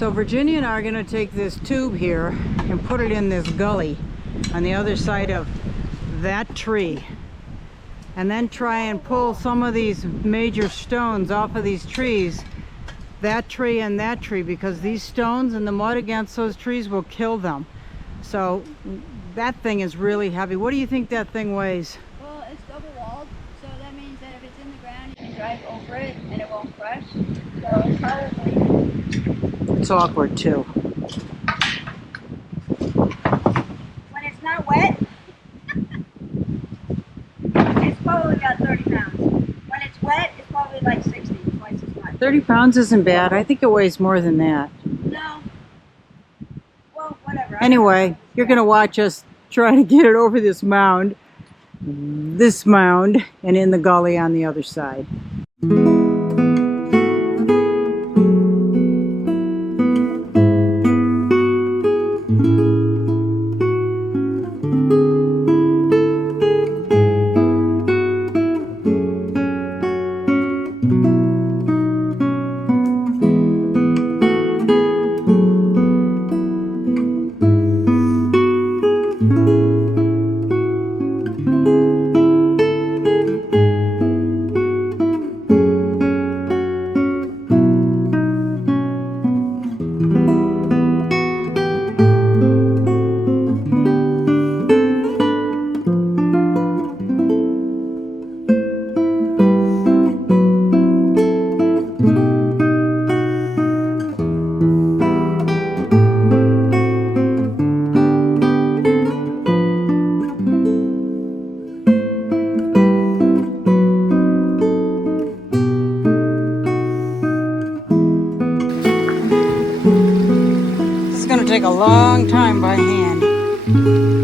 So Virginia and I are going to take this tube here and put it in this gully on the other side of that tree, and then try and pull some of these major stones off of these trees, that tree and that tree, because these stones and the mud against those trees will kill them. So that thing is really heavy. What do you think that thing weighs? Well, it's double walled, so that means that if it's in the ground, you can drive over it and it won't crush. So it's probably... It's awkward too. When it's not wet, it's probably about 30 pounds. When it's wet, it's probably like 60, twice as much. 30 pounds isn't bad. I think it weighs more than that. No. Well, whatever. Anyway, you're going to watch us try to get it over this mound, and in the gully on the other side. Take a long time by hand.